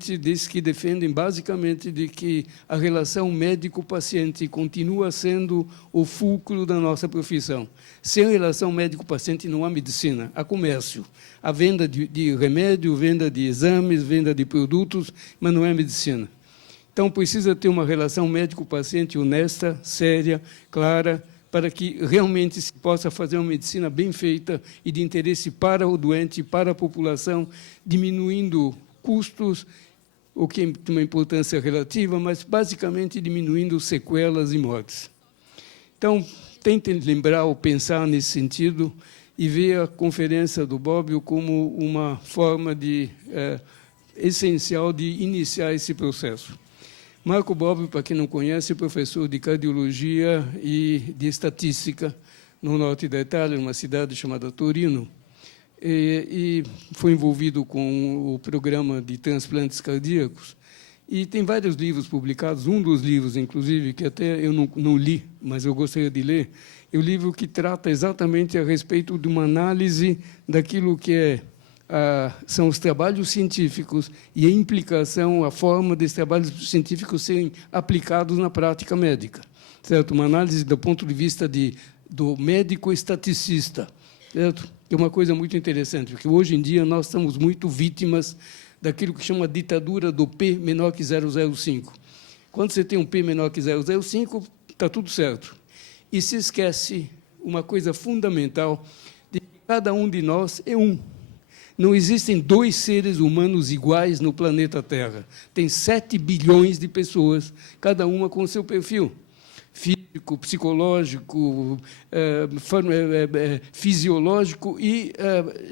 principalmente desses que defendem basicamente de que a relação médico-paciente continua sendo o fulcro da nossa profissão. Sem relação médico-paciente não há medicina, há comércio, há venda de remédio, venda de exames, venda de produtos, mas não é medicina. Então, precisa ter uma relação médico-paciente honesta, séria, clara, para que realmente se possa fazer uma medicina bem feita e de interesse para o doente, para a população, diminuindo custos, o que tem uma importância relativa, mas, basicamente, diminuindo sequelas e mortes. Então, tentem lembrar ou pensar nesse sentido e ver a conferência do Bobbio como uma forma essencial de iniciar esse processo. Marco Bobbio, para quem não conhece, é professor de cardiologia e de estatística no norte da Itália, numa cidade chamada Torino, e foi envolvido com o programa de transplantes cardíacos. E tem vários livros publicados, um dos livros, inclusive, que até eu não li, mas eu gostaria de ler, é o livro que trata exatamente a respeito de uma análise daquilo que são os trabalhos científicos e a implicação, a forma desses trabalhos científicos serem aplicados na prática médica. Certo? Uma análise do ponto de vista do médico estaticista. Certo? É uma coisa muito interessante, porque hoje em dia nós estamos muito vítimas daquilo que chama ditadura do P menor que 0,05. Quando você tem um P menor que 0,05, está tudo certo. E se esquece uma coisa fundamental, de que cada um de nós é um. Não existem dois seres humanos iguais no planeta Terra. Tem 7 bilhões de pessoas, cada uma com o seu perfil físico, psicológico, fisiológico e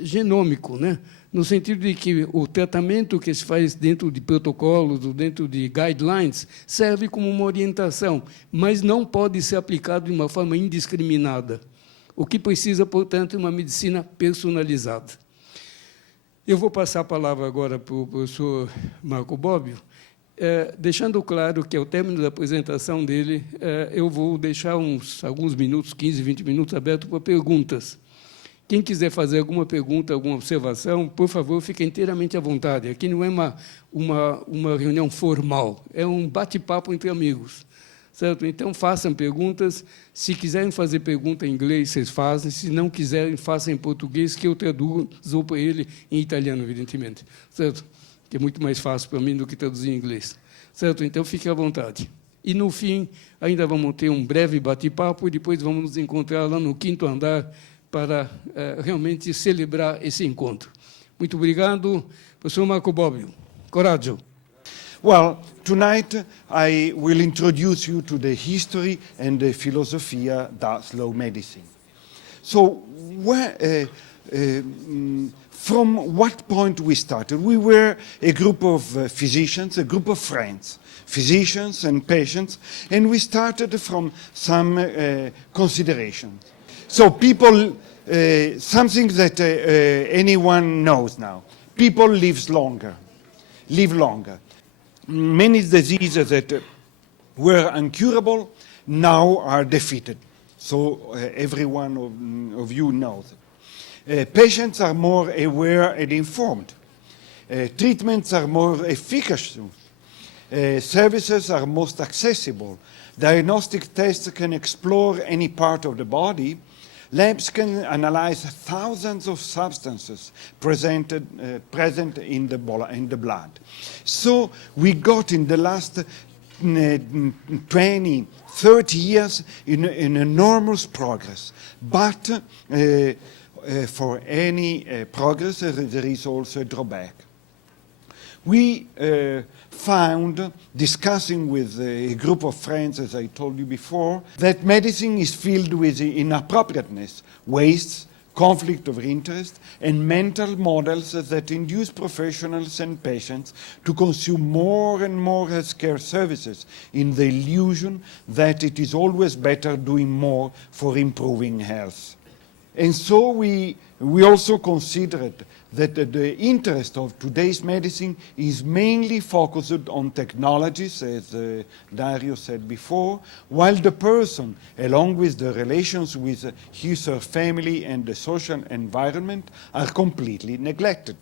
genômico, né? No sentido de que o tratamento que se faz dentro de protocolos, dentro de guidelines, serve como uma orientação, mas não pode ser aplicado de uma forma indiscriminada. O que precisa, portanto, é uma medicina personalizada. Eu vou passar a palavra agora para o professor Marco Bobbio, deixando claro que, ao término da apresentação dele, eu vou deixar alguns minutos, 15, 20 minutos, abertos para perguntas. Quem quiser fazer alguma pergunta, alguma observação, por favor, fique inteiramente à vontade. Aqui não é uma reunião formal, é um bate-papo entre amigos. Certo? Então, façam perguntas. Se quiserem fazer pergunta em inglês, vocês fazem. Se não quiserem, façam em português, que eu traduzo para ele em italiano, evidentemente. Certo? Que é muito mais fácil para mim do que traduzir em inglês. Certo? Então, fique à vontade. E, no fim, ainda vamos ter um breve bate-papo e depois vamos nos encontrar lá no 5º andar para realmente celebrar esse encontro. Muito obrigado. Professor Marco Bobbio. Coraggio. Well, tonight I will introduce you to the history and the philosophia of slow medicine. So, from what point we started? We were a group of physicians, a group of friends, physicians and patients, and we started from some considerations. So people, something that anyone knows now, people live longer. Many diseases that were incurable now are defeated. So every one of you knows it. Patients are more aware and informed. Treatments are more efficacious. Services are most accessible. Diagnostic tests can explore any part of the body. Labs can analyze thousands of substances present in the blood. So we got in the last 20, 30 years in enormous progress. But for any progress, there is also a drawback. We found, discussing with a group of friends, as I told you before, that medicine is filled with inappropriateness, wastes, conflict of interest, and mental models that induce professionals and patients to consume more and more healthcare services in the illusion that it is always better doing more for improving health. And so we also considered that the interest of today's medicine is mainly focused on technologies, as Dario said before, while the person, along with the relations with his or her family and the social environment, are completely neglected.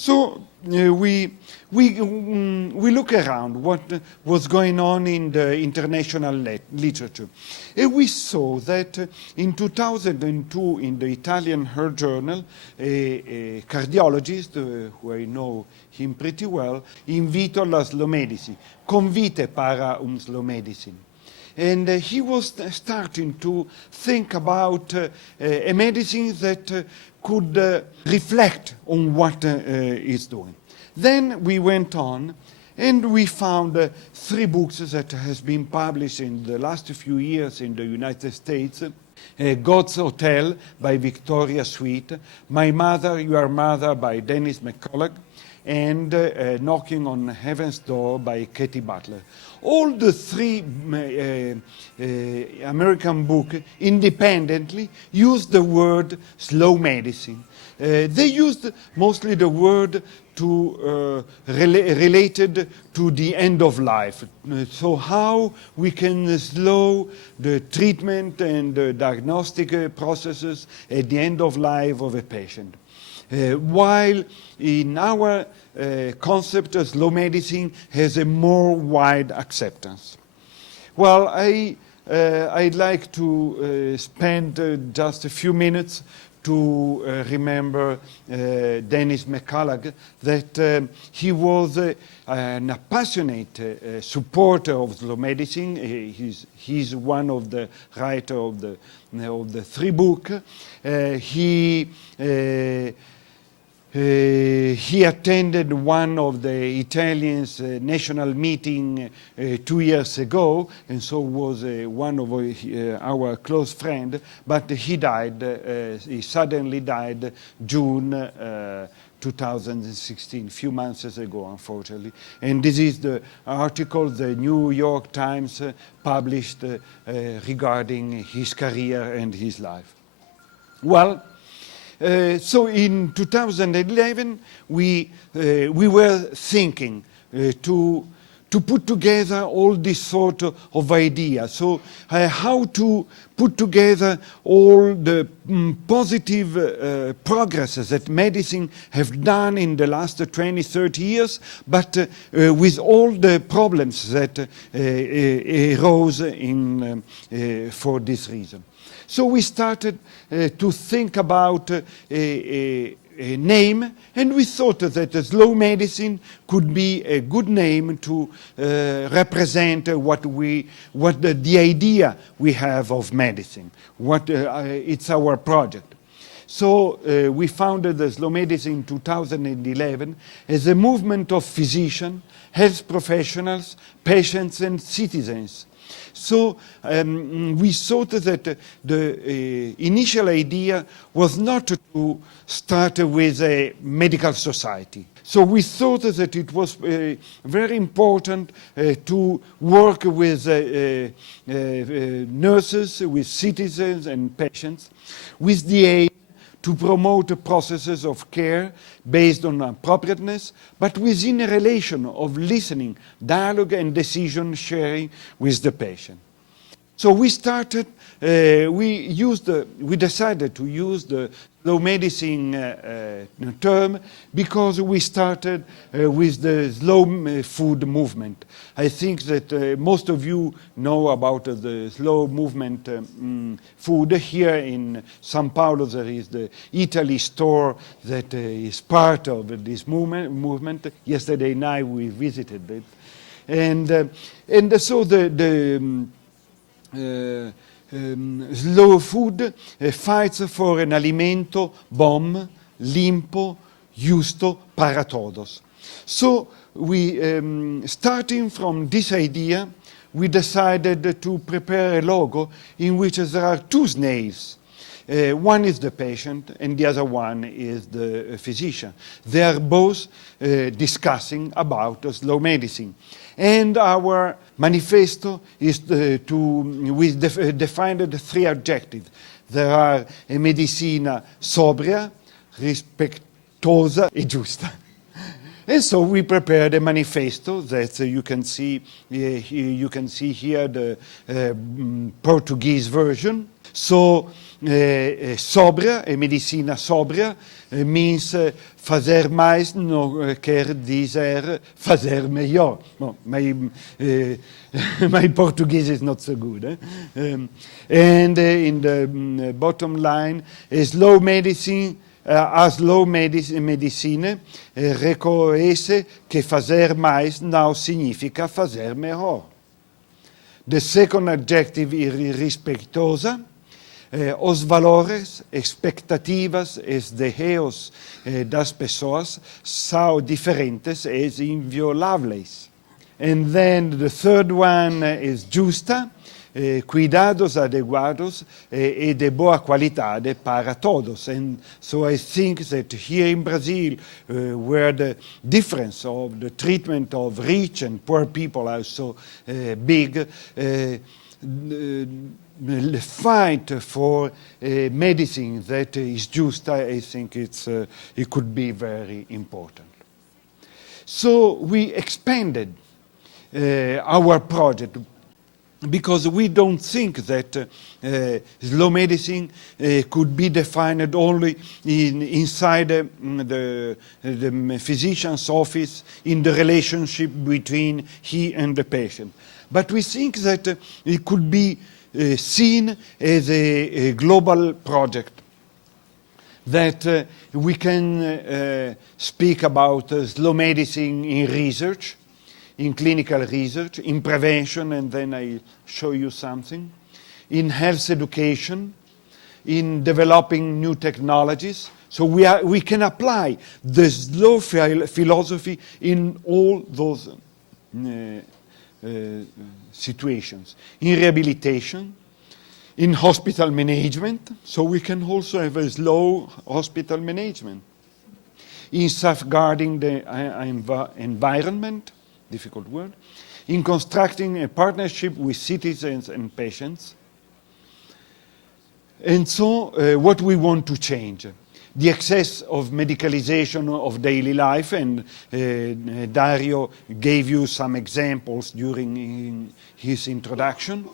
So we look around what was going on in the international literature. And we saw that in 2002, in the Italian Heart Journal, a cardiologist, who I know him pretty well, invito alla slow medicine, convite para slow medicine. And he was starting to think about a medicine that could reflect on what it's doing. Then we went on and we found 3 books that has been published in the last few years in the United States. God's Hotel by Victoria Sweet, My Mother, Your Mother by Dennis McCullough, and Knocking on Heaven's Door by Katie Butler. All the 3 American books independently used the word slow medicine. They used mostly the word related to the end of life. So how we can slow the treatment and the diagnostic processes at the end of life of a patient. While in our concept, slow medicine has a more wide acceptance. Well, I'd like to spend just a few minutes to remember Dennis McCullough, that he was an passionate supporter of slow medicine. He's one of the writers of the 3 books. He attended one of the Italians' national meeting 2 years ago, and so was one of our close friends, but he died, he suddenly died June 2016, a few months ago, unfortunately. And this is the article the New York Times published regarding his career and his life. Well, so in 2011, we were thinking to put together all this sort of ideas. So how to put together all the positive progresses that medicine have done in the last 20, 30 years, but with all the problems that arose for this reason. So we started to think about a name, and we thought that slow medicine could be a good name to represent what the idea we have of medicine. It's our project. So we founded the Slow Medicine in 2011 as a movement of physicians, health professionals, patients, and citizens. So we thought that the initial idea was not to start with a medical society. So we thought that it was very important to work with nurses, with citizens and patients, with the aim to promote processes of care based on appropriateness, but within a relation of listening, dialogue, and decision sharing with the patient. So we started, we decided to use the slow medicine term because we started with the slow food movement. I think that most of you know about the slow movement food. Here in São Paulo there is the Italy store that is part of this movement. Yesterday night we visited it. And so the slow food fights for an alimento bom, limpo, justo para todos. So we, starting from this idea, we decided to prepare a logo in which there are 2 snails. One is the patient and the other one is the physician. They are both discussing about slow medicine. And our manifesto is we defined 3 adjectives. There are a medicina sobria, rispettosa e giusta. And so we prepared a manifesto that you can see here the Portuguese version. So sobria, medicina sobria, means fazer mais, não quer dizer fazer melhor. Well, my Portuguese is not so good. And in the bottom line, slow medicine, slow medicine reconhece que fazer mais não significa fazer melhor. The second adjective is respeitosa. Os valores, expectativas e desejos das pessoas são diferentes e invioláveis. And then the third one is justa, cuidados adequados e de boa qualidade para todos. And so I think that here in Brazil, where the difference of the treatment of rich and poor people are so big, the fight for medicine that is just, I think it could be very important. So we expanded our project because we don't think that slow medicine could be defined only inside the physician's office in the relationship between he and the patient. But we think that it could be seen as a global project, that we can speak about slow medicine in research, in clinical research, in prevention, and then I'll show you something, in health education, in developing new technologies. So we can apply the slow philosophy in all those situations. In rehabilitation, in hospital management, so we can also have a slow hospital management. In safeguarding the environment, difficult word. In constructing a partnership with citizens and patients. And so what we want to change. The excess of medicalization of daily life, and Dario gave you some examples during his introduction.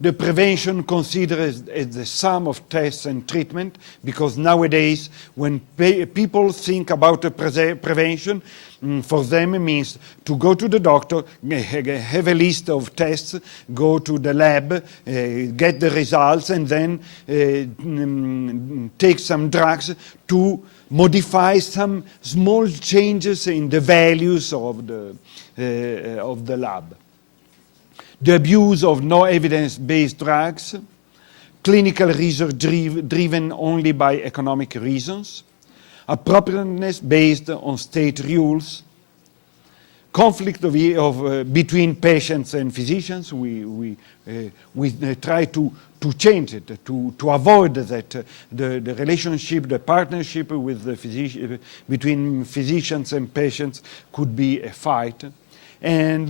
The prevention considered as the sum of tests and treatment, because nowadays when people think about prevention, for them it means to go to the doctor, have a list of tests, go to the lab, get the results, and then take some drugs to modify some small changes in the values of the lab. The abuse of no evidence-based drugs, clinical research driven only by economic reasons, appropriateness based on state rules, conflict between patients and physicians. We try to change it, to avoid that the relationship, the partnership with the between physicians and patients could be a fight. And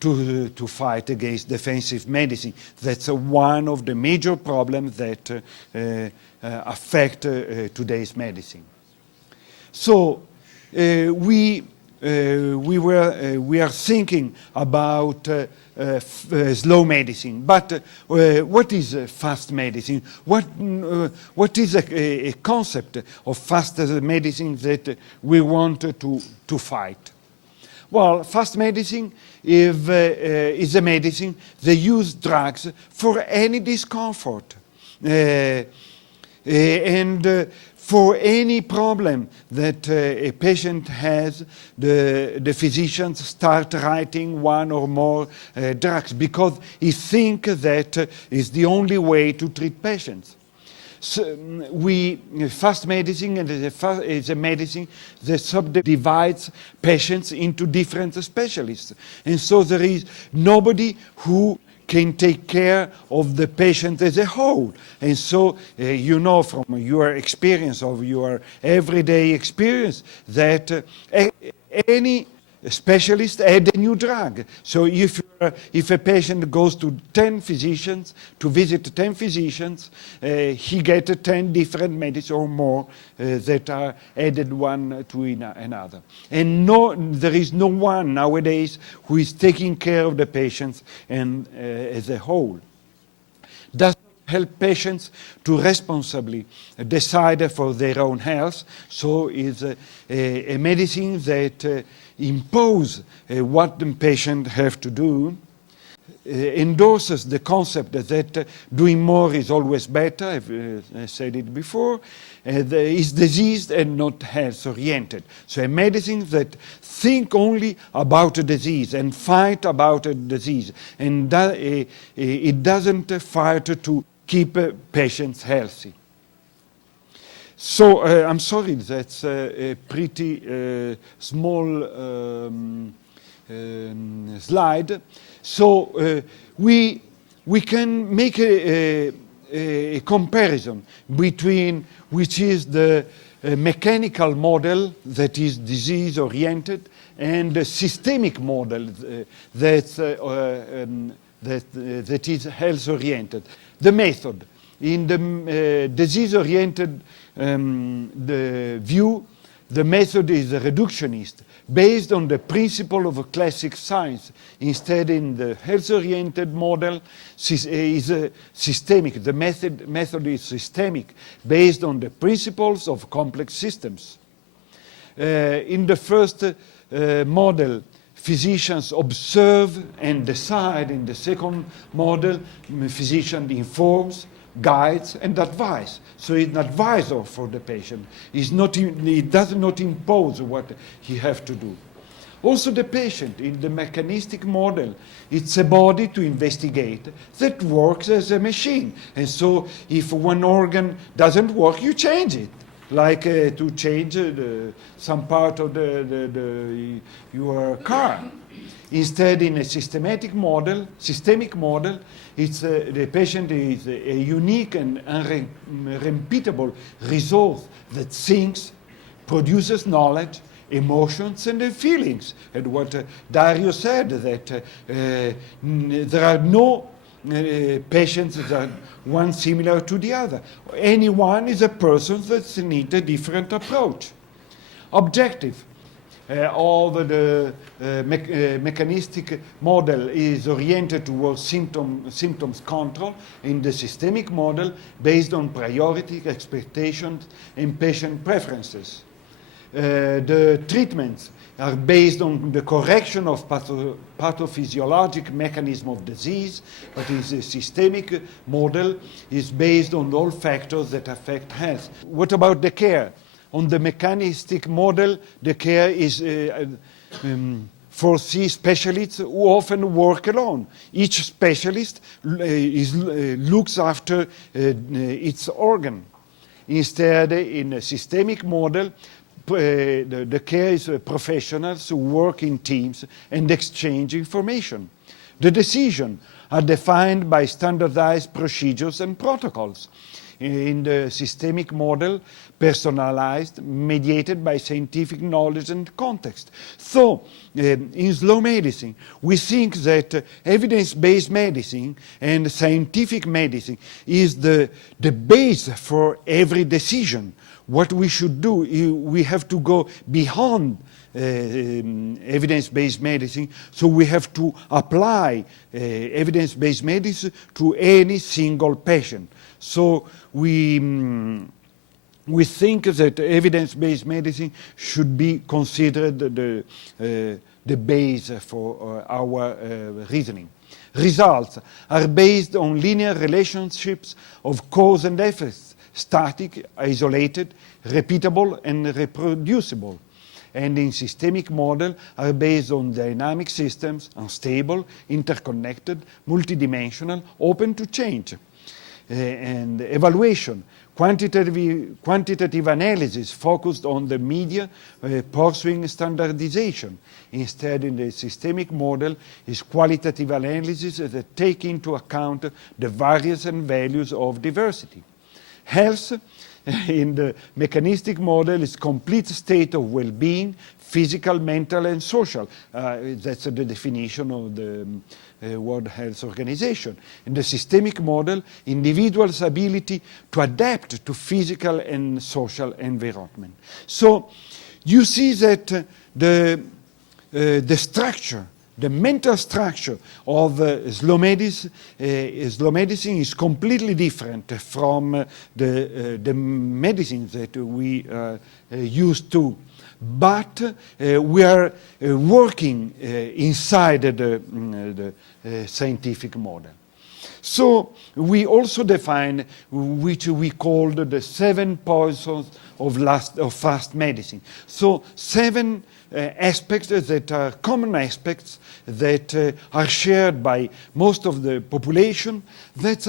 to fight against defensive medicine. That's one of the major problems that affect today's medicine. So we are thinking about slow medicine, but what is fast medicine? What is a concept of fast medicine that we want to fight? Well, fast medicine is a medicine that uses drugs for any discomfort and for any problem that a patient has. The physicians start writing one or more drugs because he thinks that is the only way to treat patients. So fast medicine is a medicine that subdivides patients into different specialists. And so there is nobody who can take care of the patient as a whole. And so you know from your experience, of your everyday experience, that any specialist add a new drug. So if a patient goes to 10 physicians, to visit 10 physicians, he gets 10 different medicines or more that are added one to another. And there is no one nowadays who is taking care of the patients and as a whole. Does help patients to responsibly decide for their own health. So is a medicine that impose what the patient have to do, endorses the concept that doing more is always better. I said it before. Is diseased and not health-oriented. So a medicine that think only about a disease and fight about a disease, and it doesn't fight to keep patients healthy. So I'm sorry, that's a pretty small slide. So we can make a comparison between which is the mechanical model that is disease-oriented and the systemic model that is health-oriented. The method. In the disease-oriented view, the method is reductionist, based on the principle of a classic science. Instead, in the health-oriented model, is systemic. The method is systemic, based on the principles of complex systems. In the first model, physicians observe and decide. In the second model, physician informs, guides, and advise. So it's an advisor for the patient. He does not impose what he has to do. Also the patient, in the mechanistic model, it's a body to investigate that works as a machine. And so if one organ doesn't work, you change it. Like to change some part of your car. Instead, in a systemic model, it's the patient is a unique and unrepeatable resource that thinks, produces knowledge, emotions, and feelings. And what Dario said, that there are no patients that are one similar to the other. Anyone is a person that needs a different approach. Objective. All the mechanistic model is oriented towards symptoms control. In the systemic model, based on priority, expectations, and patient preferences. The treatments are based on the correction of pathophysiologic mechanism of disease, but is a systemic model is based on all factors that affect health. What about the care? On the mechanistic model, the care is foresee specialists who often work alone. Each specialist looks after its organ. Instead, in a systemic model, the care is professionals who work in teams and exchange information. The decisions are defined by standardized procedures and protocols. In the systemic model, personalized, mediated by scientific knowledge and context. So, in slow medicine, we think that evidence-based medicine and scientific medicine is the base for every decision. What we should do, we have to go beyond evidence-based medicine, so we have to apply evidence-based medicine to any single patient. So we think that evidence-based medicine should be considered the base for our reasoning. Results are based on linear relationships of cause and effects, static, isolated, repeatable, and reproducible. And in systemic model are based on dynamic systems, unstable, interconnected, multidimensional, open to change. And evaluation, quantitative analysis focused on the media, pursuing standardization. Instead, in the systemic model is qualitative analysis that take into account the various and values of diversity. Health in the mechanistic model is complete state of well-being, physical, mental, and social. That's the definition of the World Health Organization. In the systemic model, individuals' ability to adapt to physical and social environment. So you see that the structure, the mental structure of slow medicine is completely different from the medicines that we used to. But we are working inside the scientific model. So we also define which we called the 7 poisons of fast medicine. So 7 aspects that are common aspects that are shared by most of the population that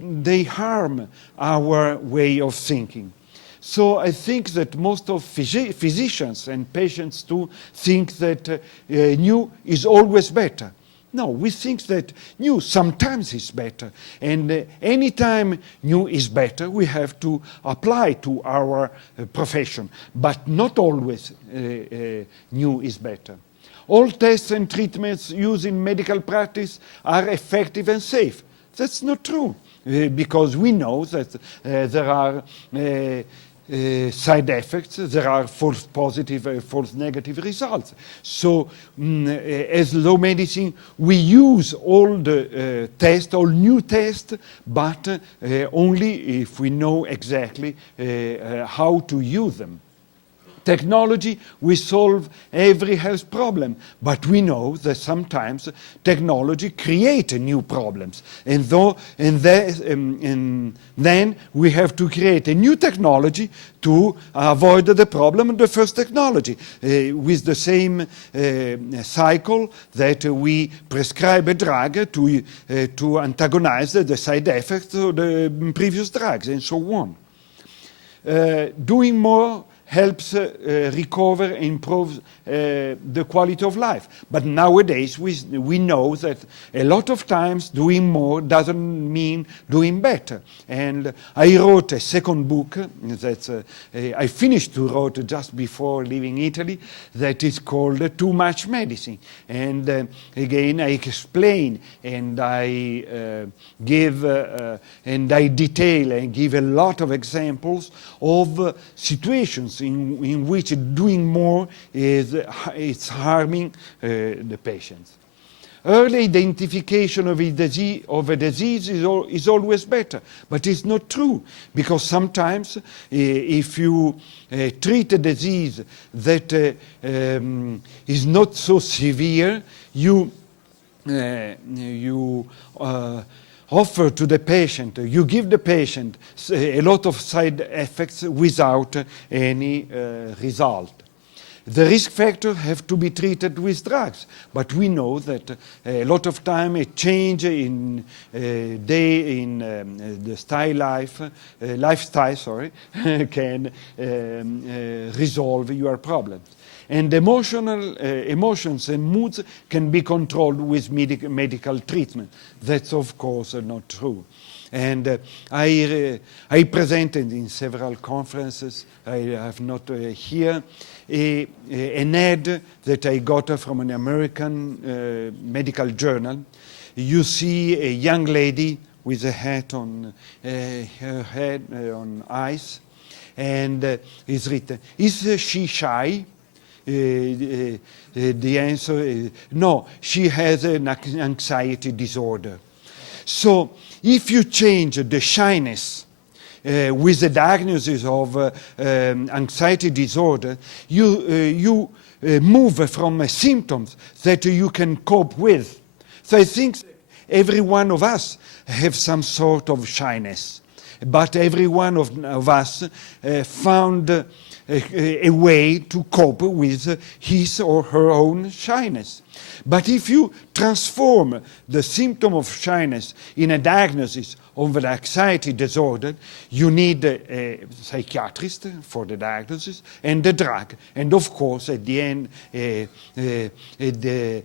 they harm our way of thinking. So I think that most of physicians and patients too think that new is always better. No, we think that new sometimes is better. And anytime new is better, we have to apply to our profession. But not always new is better. All tests and treatments used in medical practice are effective and safe. That's not true, because we know that there are side effects, there are false positive, false negative results. So as slow medicine, we use all the tests, all new tests, but only if we know exactly how to use them. Technology, we solve every health problem, but we know that sometimes technology creates new problems. And then we have to create a new technology to avoid the problem of the first technology, with the same cycle that we prescribe a drug to antagonize the side effects of the previous drugs, and so on. Doing more helps recover and improve the quality of life. But nowadays we know that a lot of times doing more doesn't mean doing better. And I wrote a second book that I finished to write just before leaving Italy, that is called Too Much Medicine. And again, I explain and I give and I detail and give a lot of examples of situations in which doing more is harming the patients. Early identification of a disease is always better, but it's not true, because sometimes if you treat a disease that is not so severe, you offer to the patient, you give the patient a lot of side effects without any result. The risk factors have to be treated with drugs, but we know that a lot of time a change in the lifestyle can resolve your problems. And emotions and moods can be controlled with medical treatment. That's of course not true. And I presented in several conferences, I have not here, an ad that I got from an American medical journal. You see a young lady with a hat on her head on eyes, and it's written, "Is she shy?" The answer is no, she has an anxiety disorder. So if you change the shyness with the diagnosis of anxiety disorder, you move from symptoms that you can cope with. So I think every one of us have some sort of shyness, but every one of us found a way to cope with his or her own shyness. But if you transform the symptom of shyness in a diagnosis of an anxiety disorder, you need a psychiatrist for the diagnosis and the drug. And of course, at the end, the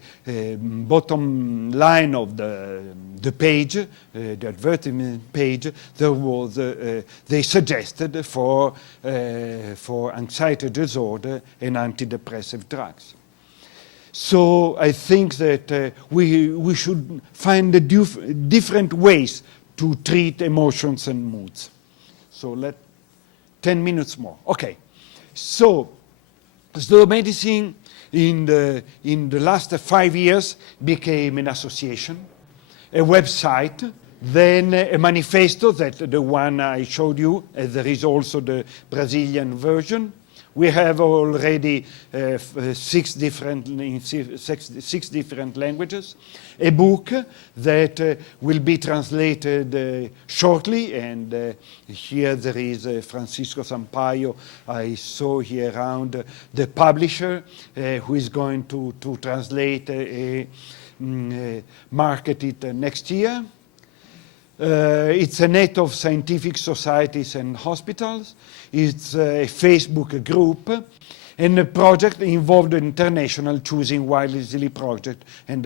bottom line of the the page, the advertisement page, there was, they suggested for anxiety disorder and antidepressive drugs. So I think that we should find different ways to treat emotions and moods. So 10 minutes more. Okay. So slow medicine in the last 5 years became an association, a website, then a manifesto, that the one I showed you. There is also the Brazilian version. We have already 6 different languages. A book that will be translated shortly, and here there is Francisco Sampaio. I saw here around the publisher who is going to translate, market it next year. It's a net of scientific societies and hospitals. It's a Facebook group and a project involved the International Choosing Wisely project, and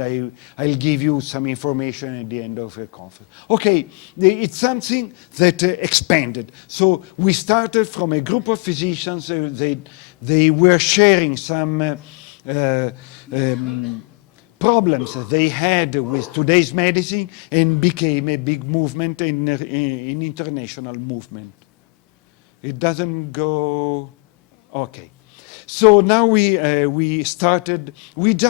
I'll give you some information at the end of the conference. Okay, it's something that expanded. So we started from a group of physicians. They were sharing some problems they had with today's medicine, and became a big movement, in international movement. It doesn't go, okay. So now we just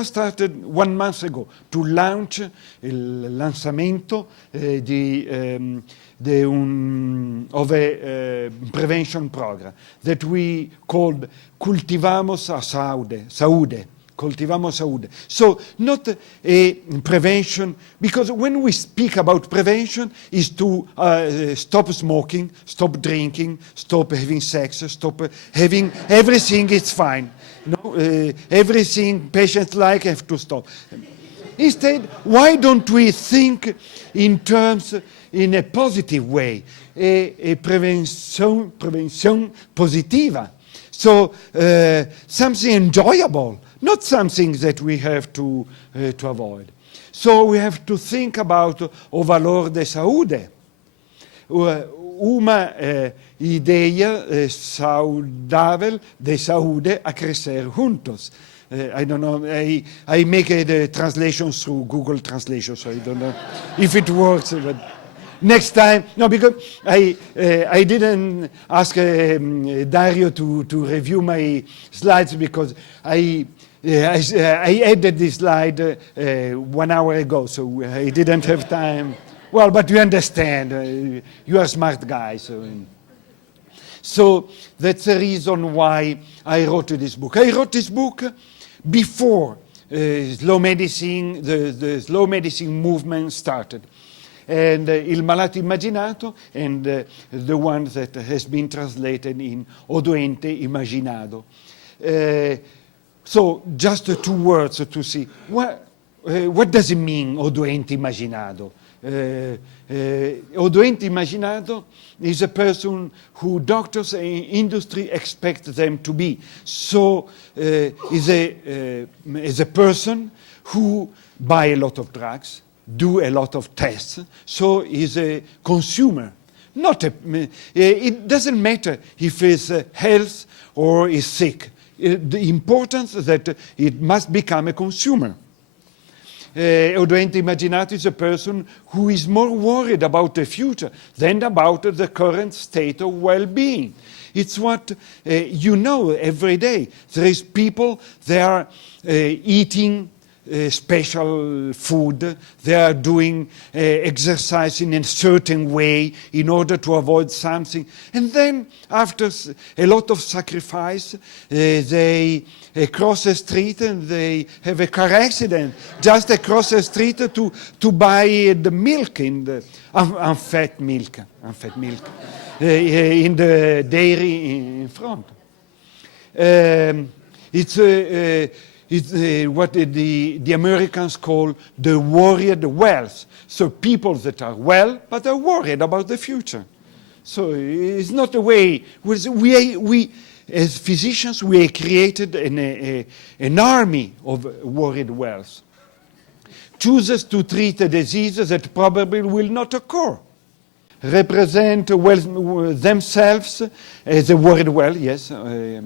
started 1 month ago to launch il lanzamento of a prevention program that we called Cultivamos a Saúde. Cultivamos Saúde. So not a prevention, because when we speak about prevention, is to stop smoking, stop drinking, stop having sex, stop having everything. It's fine. No, everything patients like have to stop. Instead, why don't we think in terms, in a positive way, a prevention positiva? So something enjoyable, not something that we have to avoid. So we have to think about o valor de saúde. Uma ideia saudável de saúde a crescer juntos. I don't know, I make the translation through Google Translation, so I don't know if it works. But next time, no, because I didn't ask Dario to review my slides, because I added this slide 1 hour ago, so I didn't have time. Well, but you understand, you are smart guys. So that's the reason why I wrote this book. I wrote this book before slow medicine, the slow medicine movement started. And Il Malato Immaginato, and the one that has been translated in O Doente Immaginado. So just 2 words to see. What does it mean, O Doente Immaginado? O Doente Immaginado is a person who doctors and industry expect them to be. So is a person who buy a lot of drugs, do a lot of tests, so is a consumer. It doesn't matter if he's health or is sick. The importance that it must become a consumer. O Doente Immaginato is a person who is more worried about the future than about the current state of well-being. It's what you know every day. There is people, they are eating special food, they are doing exercise in a certain way in order to avoid something. And then after a lot of sacrifice, they cross the street and they have a car accident just across the street to buy the milk, in the unfed milk in the dairy in front. It's what the Americans call the worried wealth. So people that are well, but are worried about the future. So it's not a way. We as physicians, we created an army of worried wealth. chooses to treat a disease that probably will not occur. Represent themselves as a word well, yes, I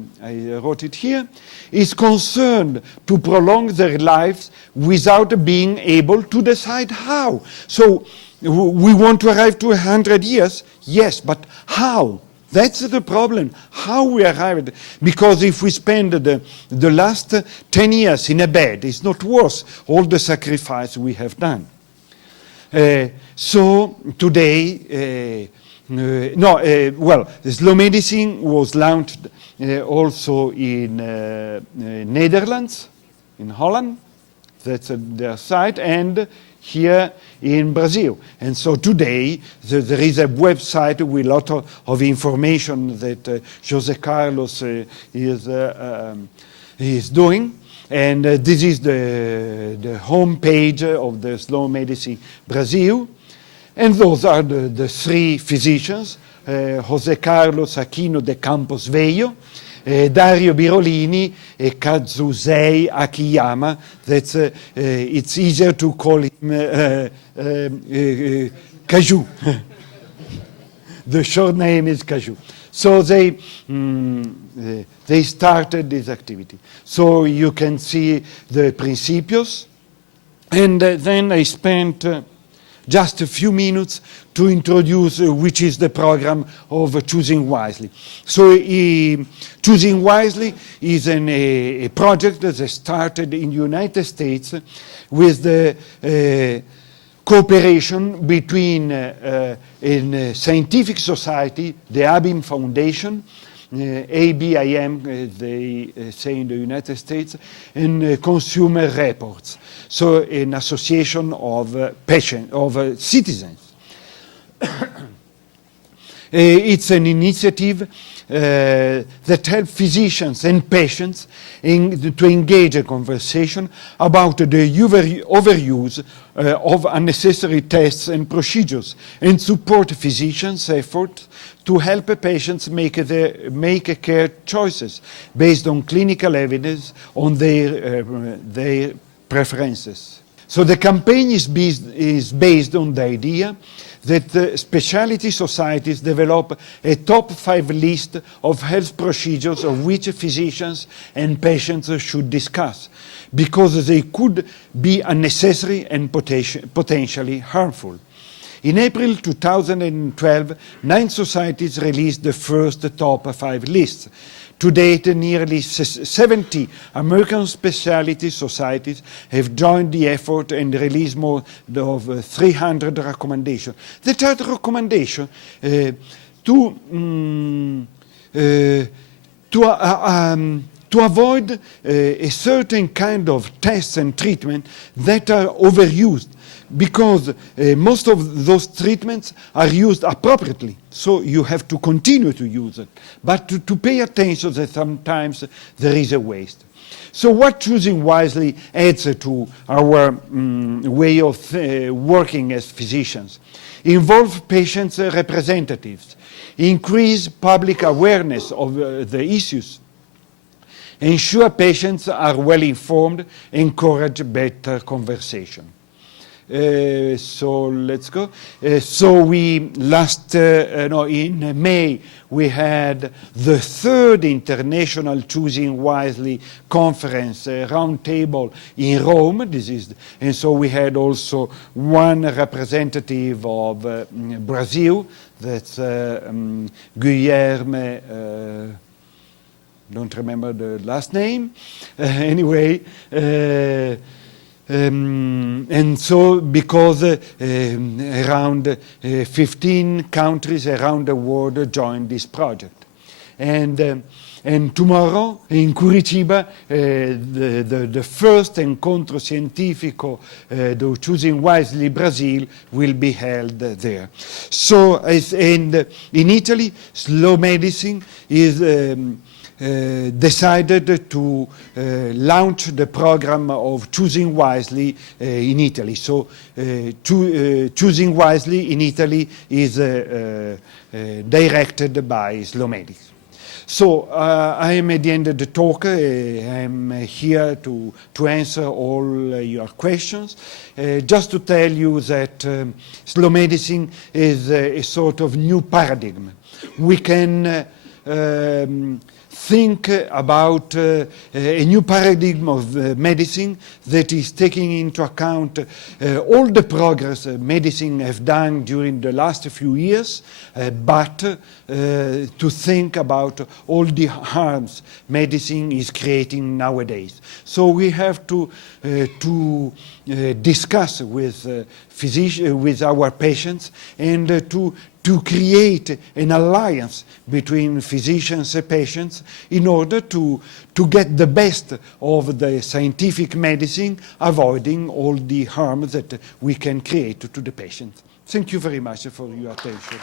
wrote it here, is concerned to prolong their lives without being able to decide how. So we want to arrive to 100 years, yes, but how? That's the problem, how we arrived. Because if we spend the last 10 years in a bed, it's not worth all the sacrifice we have done. So today, slow medicine was launched also in Netherlands, in Holland, that's their site, and here in Brazil. And so today there is a website with a lot of information that José Carlos is doing. And this is the home page of the Slow Medicine Brazil. And those are the three physicians, José Carlos Aquino de Campos Veio, Dario Birolini, and Kazusei Akiyama. That's, it's easier to call him Kaju. The short name is Kaju. So they started this activity. So you can see the principios. And then I spent just a few minutes to introduce which is the program of Choosing Wisely. So Choosing Wisely is a project that started in the United States with the cooperation between a scientific society, the ABIM Foundation, ABIM, they say in the United States, and Consumer Reports, so an association of citizens. It's an initiative that helps physicians and patients to engage a conversation about the overuse of unnecessary tests and procedures, and support physicians' efforts to help patients make care choices based on clinical evidence on their preferences. So the campaign is based on the idea that specialty societies develop a top 5 list of health procedures of which physicians and patients should discuss, because they could be unnecessary and potentially harmful. In April 2012, 9 societies released the first top 5 lists. To date, nearly 70 American specialty societies have joined the effort and released more of 300 recommendations. The third recommendation to avoid a certain kind of tests and treatment that are overused, because most of those treatments are used appropriately, so you have to continue to use it, but to pay attention that sometimes there is a waste. So what Choosing Wisely adds to our way of working as physicians? Involve patients' representatives, increase public awareness of the issues, ensure patients are well informed, encourage better conversation. So let's go. So we in May we had the 3rd International Choosing Wisely conference roundtable in Rome. And so we had also one representative of Brazil. That's Guilherme. Don't remember the last name. Anyway. And so because around 15 countries around the world joined this project. And tomorrow in Curitiba, the first Encontro Científico do Choosing Wisely Brazil will be held there. So, and in Italy, slow medicine is decided to launch the program of Choosing Wisely in Italy. So Choosing Wisely in Italy is directed by Slow Medicine. So I am at the end of the talk. I'm here to answer all your questions. Just to tell you that slow medicine is a sort of new paradigm. We can think about a new paradigm of medicine that is taking into account all the progress medicine has done during the last few years, but to think about all the harms medicine is creating nowadays. So we have to discuss with with our patients and to create an alliance between physicians and patients in order to get the best of the scientific medicine, avoiding all the harm that we can create to the patient. Thank you very much for your attention.